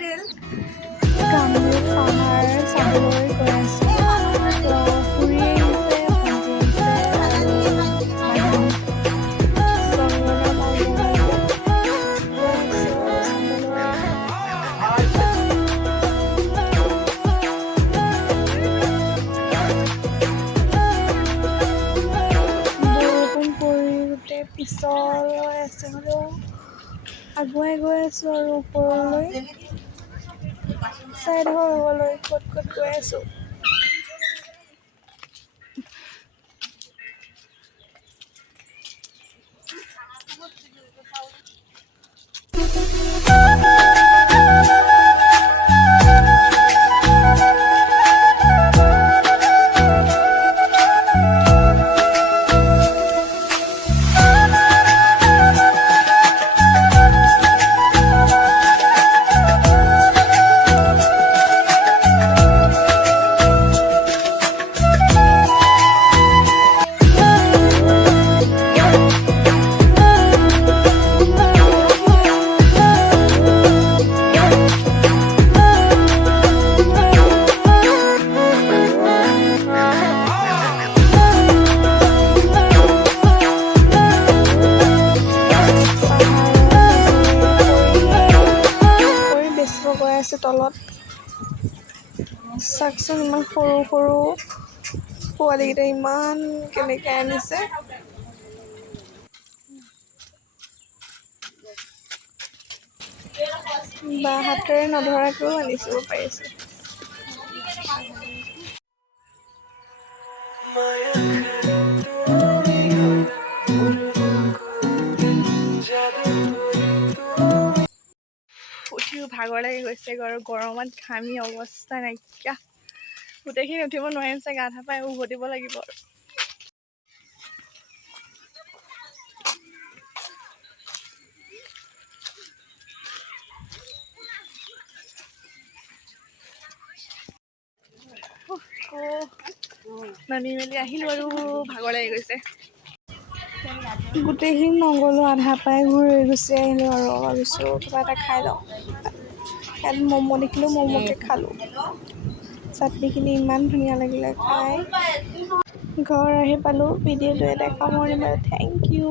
কামৰূপ পাহাৰ চাবলৈ গৈ আছোঁ। তো খুৰী আহিছে, ভণ্টি আহিছে আৰু মাহী আহিছে। চবৰে ভাল জেগালৈ গৈ আছোঁ চাবলৈ। বৰষুণ পৰি গোটেই পিছল হৈ আছে, হ'লেও আগুৱাই গৈ আছোঁ আৰু ওপৰলৈ। চাই থাকক আগলৈ ক'ত ক'ত গৈ আছোঁ। গৈ আছে তলত। চাওকচোন ইমান সৰু সৰু পোৱালিকেইটা ইমান কেনেকৈ আনিছে। বা হাতেৰে নধৰাকৈও আনিছিব পাৰিছে। উঠিও ভাগৰ লাগি গৈছে আৰু গৰমত ঘামি অৱস্থা নাইকিয়া। গোটেইখিনি উঠিব নোৱাৰিম চাগে, আধা পাই উভতিব লাগিব আৰু। নামি মেলি আহিলোঁ আৰু ভাগৰ লাগি গৈছে। গোটেইখিনি নগ'লোঁ, আধা পাই ঘূৰি গুচি আহিলোঁ আৰু ভাবিছোঁ কিবা এটা খাই লওঁ। ইয়াত ম'ম' দেখিলোঁ, ম'ম'কে খালোঁ। চাটনিখিনি ইমান ধুনীয়া লাগিলে খাই। ঘৰ আহি পালোঁ, ভিডিঅ'টো এটা কামোৰ দিলে। Thank U.